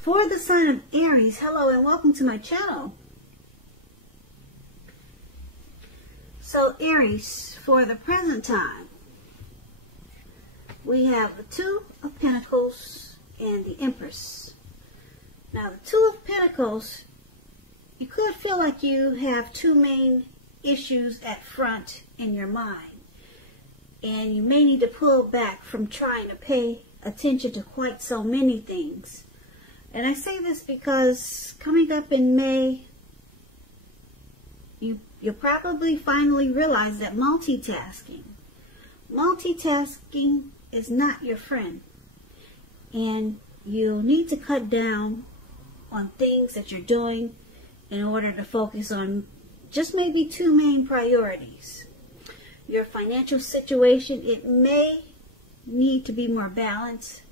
For the sign of Aries, hello and welcome to my channel. So Aries, for the present time, we have the Two of Pentacles and the Empress. Now the Two of Pentacles, you could feel like you have two main issues at front in your mind. And you may need to pull back from trying to pay attention to quite so many things. And I say this because coming up in May, you'll probably finally realize that multitasking is not your friend. And you'll need to cut down on things that you're doing in order to focus on just maybe two main priorities. Your financial situation, it may need to be more balanced.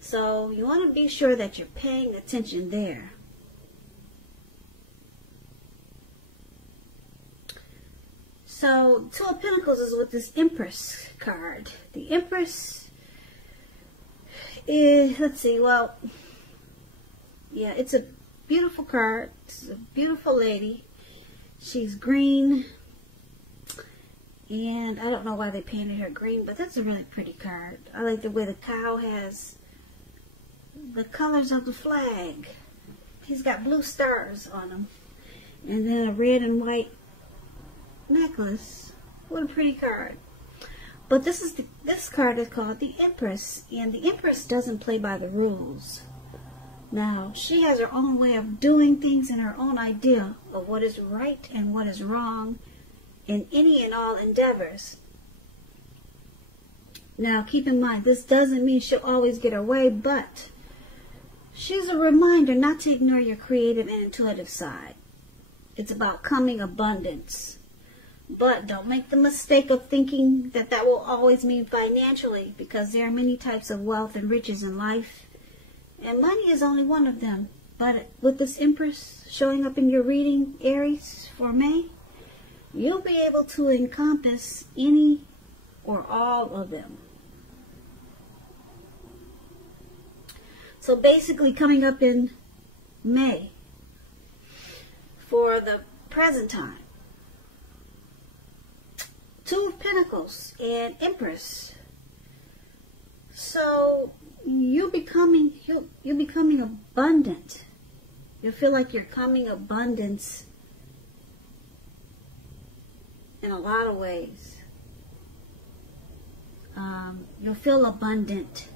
So you want to be sure that you're paying attention there. So Two of Pentacles is with this Empress card. The Empress is, let's see, well, yeah, it's a beautiful card. It's a beautiful lady. She's green. And I don't know why they painted her green, but that's a really pretty card. I like the way the cow has the colors of the flag. He's got blue stars on him. And then a red and white necklace. What a pretty card. But this card is called the Empress. And the Empress doesn't play by the rules. Now, she has her own way of doing things and her own idea of what is right and what is wrong in any and all endeavors. Now, keep in mind, this doesn't mean she'll always get her way, but she's a reminder not to ignore your creative and intuitive side. It's about coming abundance. But don't make the mistake of thinking that that will always mean financially, because there are many types of wealth and riches in life, and money is only one of them. But with this Empress showing up in your reading, Aries, for May, you'll be able to encompass any or all of them. So basically, coming up in May, for the present time, Two of Pentacles and Empress. So you're becoming abundant. You'll feel like you're coming abundance in a lot of ways. You'll feel abundant.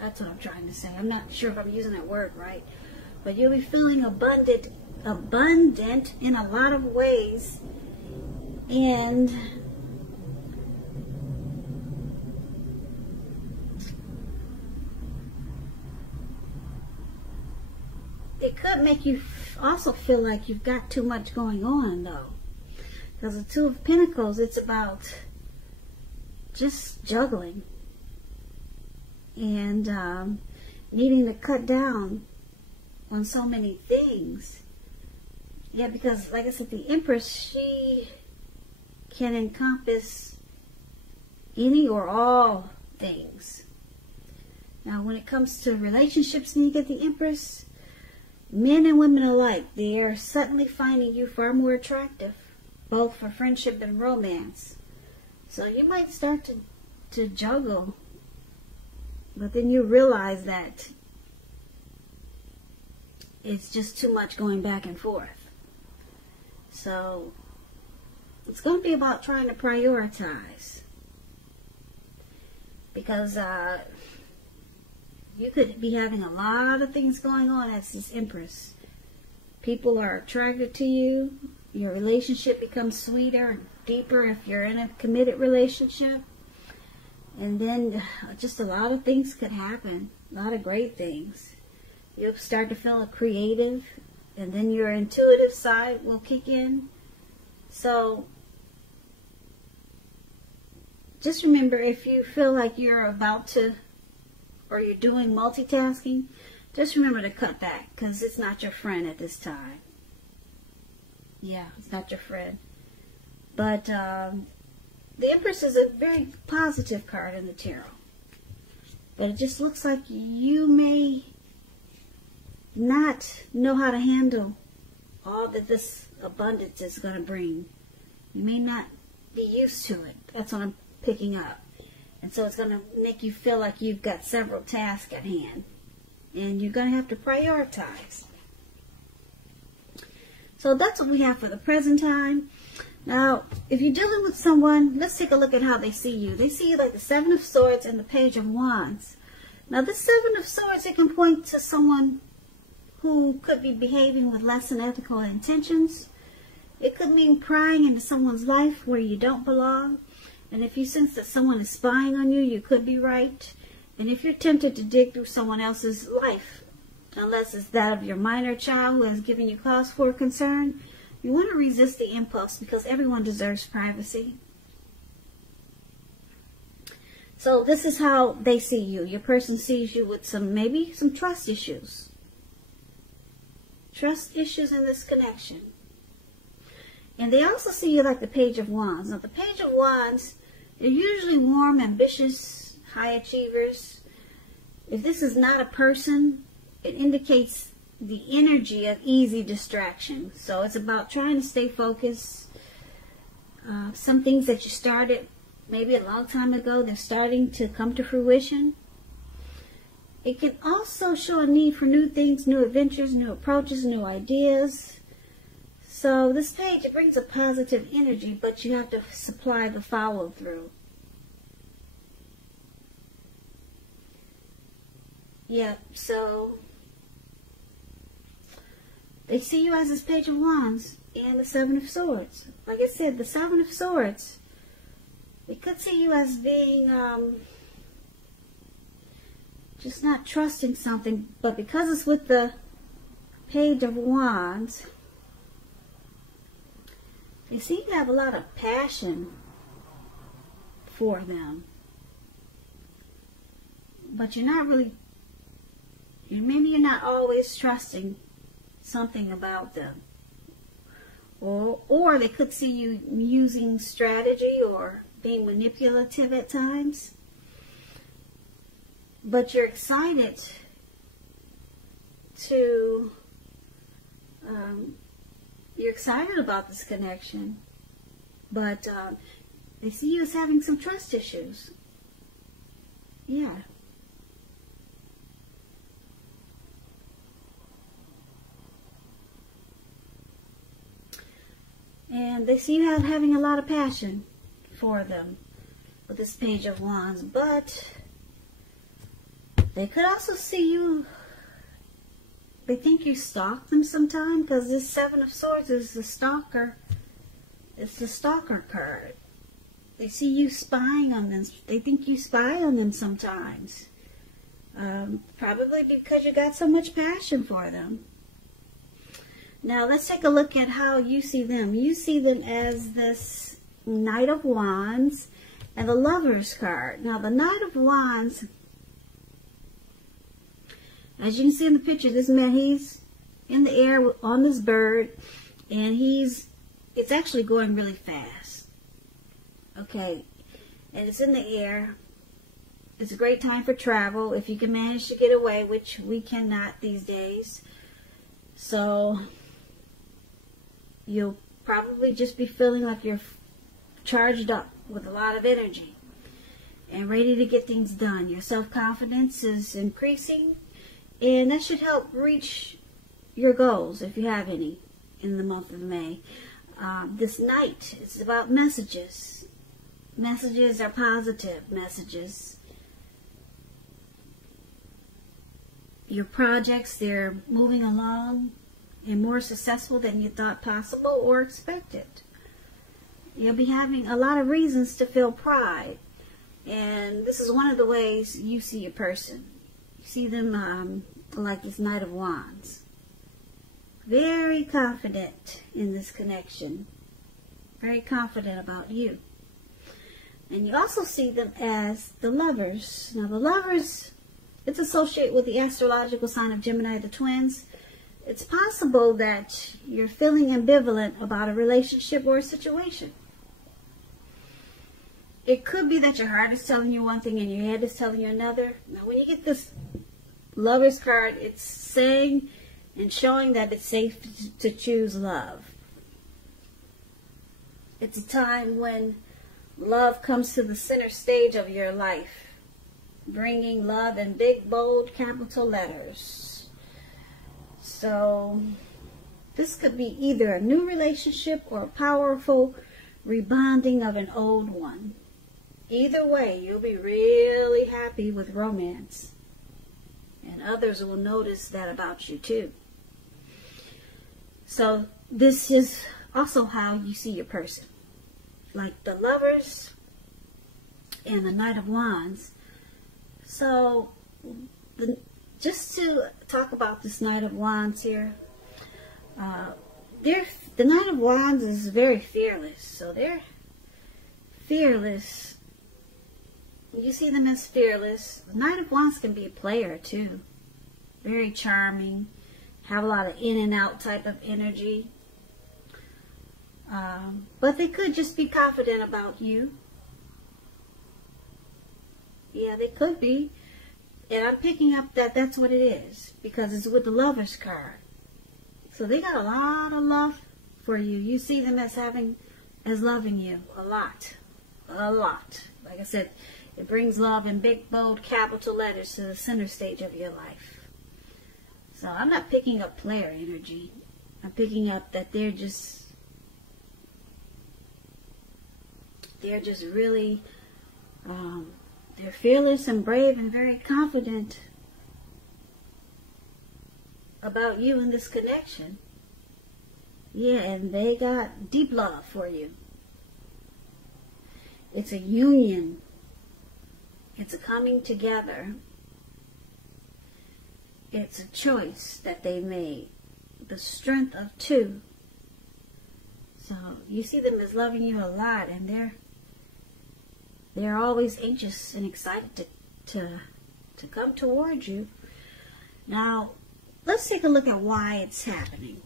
That's what I'm trying to say. I'm not sure if I'm using that word right. But you'll be feeling abundant in a lot of ways. And it could make you also feel like you've got too much going on, though. Because the Two of Pentacles, it's about just juggling and needing to cut down on so many things. Yeah, because like I said, the Empress, she can encompass any or all things. Now, when it comes to relationships and you get the Empress, men and women alike, they are suddenly finding you far more attractive, both for friendship and romance. So you might start to juggle, but then you realize that it's just too much going back and forth. So it's going to be about trying to prioritize, because you could be having a lot of things going on as this Empress. People are attracted to you. Your relationship becomes sweeter and deeper if you're in a committed relationship. And then just a lot of things could happen. A lot of great things. You'll start to feel creative. And then your intuitive side will kick in. So just remember, if you feel like you're about to, or you're doing multitasking, just remember to cut back, because it's not your friend at this time. Yeah, it's not your friend. But the Empress is a very positive card in the tarot. But it just looks like you may not know how to handle all that this abundance is going to bring. You may not be used to it. That's what I'm picking up. And so it's going to make you feel like you've got several tasks at hand. And you're going to have to prioritize. So that's what we have for the present time. Now, if you're dealing with someone, let's take a look at how they see you. They see you like the Seven of Swords and the Page of Wands. Now, this Seven of Swords, it can point to someone who could be behaving with less than ethical intentions. It could mean prying into someone's life where you don't belong. And if you sense that someone is spying on you, you could be right. And if you're tempted to dig through someone else's life, unless it's that of your minor child who has given you cause for concern, you want to resist the impulse because everyone deserves privacy. So this is how they see you. Your person sees you with maybe some trust issues. Trust issues in this connection. And they also see you like the Page of Wands. Now the Page of Wands, they're usually warm, ambitious, high achievers. If this is not a person, it indicates the energy of easy distraction. So it's about trying to stay focused. Some things that you started maybe a long time ago, they're starting to come to fruition. It can also show a need for new things, new adventures, new approaches, new ideas. So this page, it brings a positive energy, but you have to supply the follow through. Yeah, so they see you as this Page of Wands and the Seven of Swords. Like I said, the Seven of Swords, they could see you as being just not trusting something, but because it's with the Page of Wands, they seem to have a lot of passion for them. But you're not really, maybe you're not always trusting something about them. Or they could see you using strategy or being manipulative at times. But you're excited to, you're excited about this connection. But they see you as having some trust issues. Yeah. And they see you having a lot of passion for them with this Page of Wands. But they could also see you, they think you stalk them sometime, because this Seven of Swords is the stalker. It's the stalker card. They see you spying on them. They think you spy on them sometimes. Probably because you got so much passion for them. Now let's take a look at how you see them. You see them as this Knight of Wands and the Lover's card. Now the Knight of Wands, as you can see in the picture, this man, he's in the air on this bird, and it's actually going really fast. Okay, and it's in the air. It's a great time for travel if you can manage to get away, which we cannot these days. So you'll probably just be feeling like you're charged up with a lot of energy and ready to get things done. Your self-confidence is increasing, and that should help reach your goals, if you have any, in the month of May. This Knight is about messages. Messages are positive messages. Your projects, they're moving along and more successful than you thought possible or expected. You'll be having a lot of reasons to feel pride. And this is one of the ways you see a person. You see them like this Knight of Wands. Very confident in this connection. Very confident about you. And you also see them as the Lovers. Now the Lovers, it's associated with the astrological sign of Gemini, the twins. It's possible that you're feeling ambivalent about a relationship or a situation. It could be that your heart is telling you one thing and your head is telling you another. Now when you get this Lover's card, it's saying and showing that it's safe to choose love. It's a time when love comes to the center stage of your life, bringing love in big, bold, capital letters. So this could be either a new relationship or a powerful rebonding of an old one. Either way, you'll be really happy with romance. And others will notice that about you too. So this is also how you see your person. Like the Lovers and the Knight of Wands. So just to talk about this Knight of Wands here. The Knight of Wands is very fearless. So they're fearless. You see them as fearless. The Knight of Wands can be a player too. Very charming. Have a lot of in and out type of energy. But they could just be confident about you. Yeah, they could be. And I'm picking up that that's what it is. Because it's with the Lovers card. So they got a lot of love for you. You see them as loving you. A lot. A lot. Like I said, it brings love in big, bold, capital letters to the center stage of your life. So I'm not picking up player energy. I'm picking up that they're just really, they're fearless and brave and very confident about you in this connection. Yeah, and they got deep love for you. It's a union. It's a coming together. It's a choice that they made. The strength of two. So you see them as loving you a lot, and they're always anxious and excited to come towards you. Now, let's take a look at why it's happening.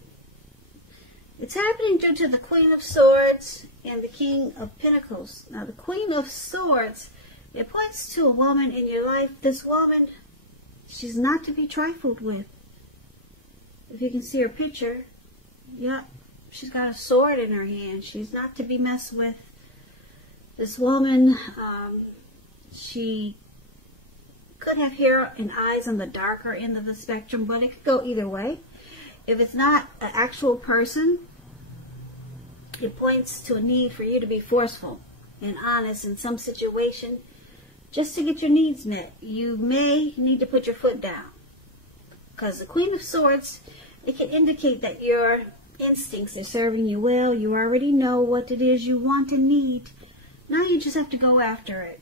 It's happening due to the Queen of Swords and the King of Pentacles. Now, the Queen of Swords, it points to a woman in your life. This woman, she's not to be trifled with. If you can see her picture, yep, she's got a sword in her hand. She's not to be messed with. This woman, she could have hair and eyes on the darker end of the spectrum, but it could go either way. If it's not an actual person, it points to a need for you to be forceful and honest in some situation just to get your needs met. You may need to put your foot down. Because the Queen of Swords, it can indicate that your instincts are serving you well. You already know what it is you want and need. Now you just have to go after it.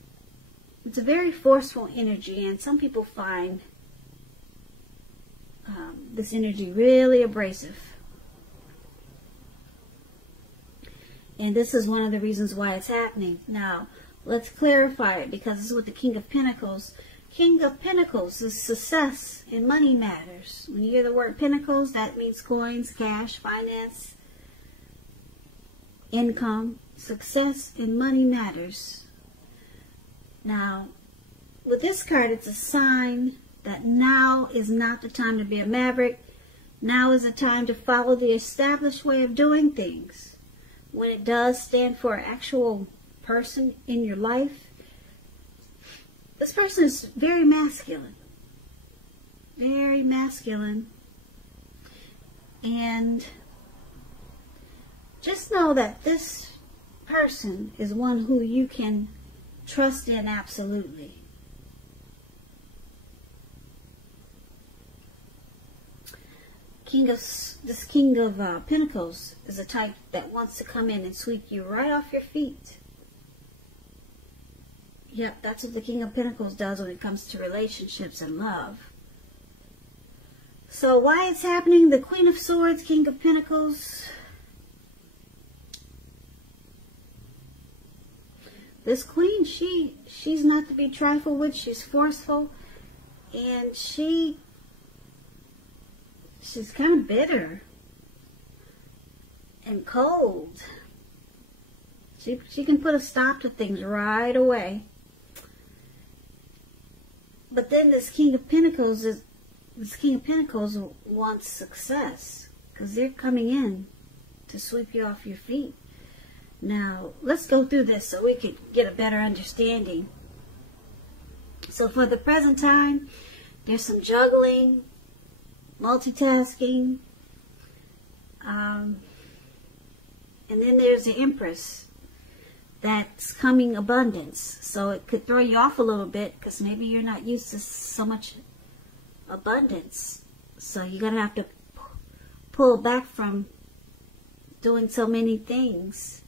It's a very forceful energy, and some people find this energy really abrasive. And this is one of the reasons why it's happening. Now, let's clarify it, because this is with the King of Pentacles. King of Pentacles is success in money matters. When you hear the word Pentacles, that means coins, cash, finance, income, success in money matters. Now, with this card, it's a sign that now is not the time to be a maverick. Now is the time to follow the established way of doing things. When it does stand for an actual person in your life, this person is very masculine. Very masculine. And just know that this person is one who you can trust in absolutely. This King of Pentacles is a type that wants to come in and sweep you right off your feet. Yep, that's what the King of Pentacles does when it comes to relationships and love. So why it's happening? The Queen of Swords, King of Pentacles. This queen, she's not to be trifled with. She's forceful, and she's kind of bitter and cold. She can put a stop to things right away. But then this King of Pentacles this King of Pentacles wants success, because they're coming in to sweep you off your feet. Now, let's go through this so we can get a better understanding. So for the present time, there's some juggling, multitasking, and then there's the Empress. That's coming abundance. So it could throw you off a little bit, because maybe you're not used to so much abundance. So you're going to have to pull back from doing so many things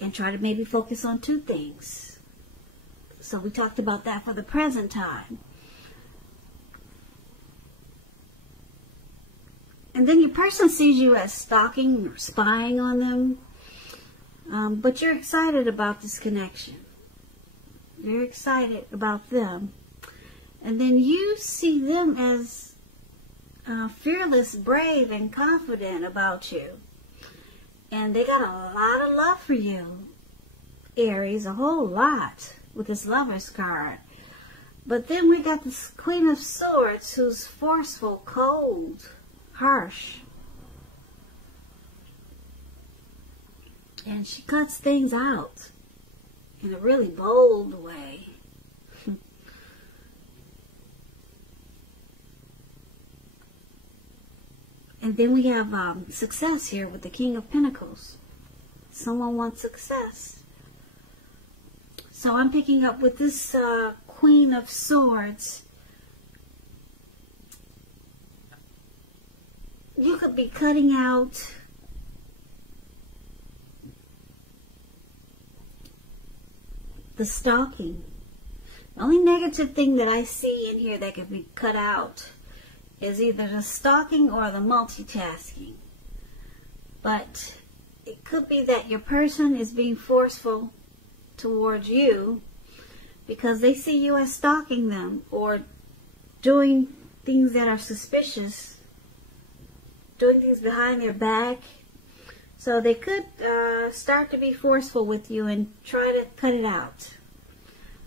and try to maybe focus on two things. So we talked about that for the present time. And then your person sees you as stalking or spying on them. But you're excited about this connection. You're excited about them. And then you see them as fearless, brave, and confident about you. And they got a lot of love for you, Aries, a whole lot, with this Lover's card. But then we got this Queen of Swords, who's forceful, cold, harsh. And she cuts things out in a really bold way. And then we have success here with the King of Pentacles. Someone wants success. So I'm picking up with this Queen of Swords. You could be cutting out the stalking. The only negative thing that I see in here that could be cut out is either the stalking or the multitasking. But it could be that your person is being forceful towards you because they see you as stalking them or doing things that are suspicious, doing things behind their back. So they could start to be forceful with you and try to cut it out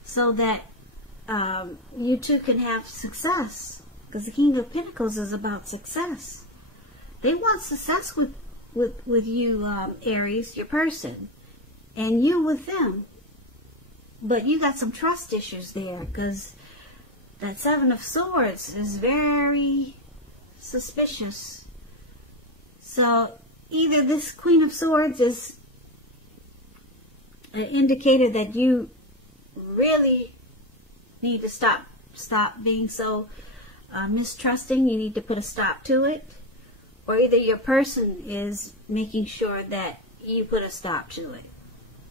so that you two can have success. Because the King of Pentacles is about success. They want success with you, Aries, your person, and you with them. But you got some trust issues there because that Seven of Swords is very suspicious. So either this Queen of Swords is an indicator that you really need to stop being so mistrusting. You need to put a stop to it. Or either your person is making sure that you put a stop to it.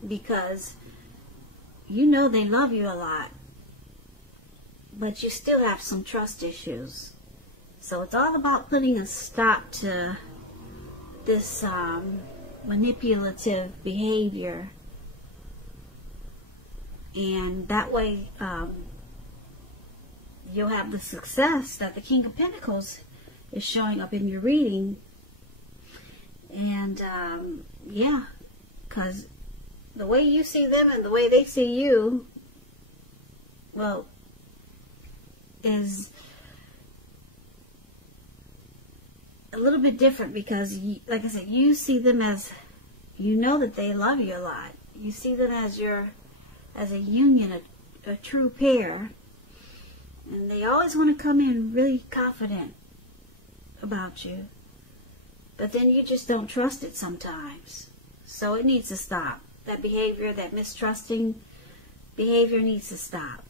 Because you know they love you a lot. But you still have some trust issues. So it's all about putting a stop to this manipulative behavior. And that way you'll have the success that the King of Pentacles is showing up in your reading. And yeah, because the way you see them and the way they see you, well, is a little bit different because, like I said, you see them as, you know that they love you a lot. You see them as a union, a true pair. And they always want to come in really confident about you. But then you just don't trust it sometimes. So it needs to stop. That behavior, that mistrusting behavior needs to stop.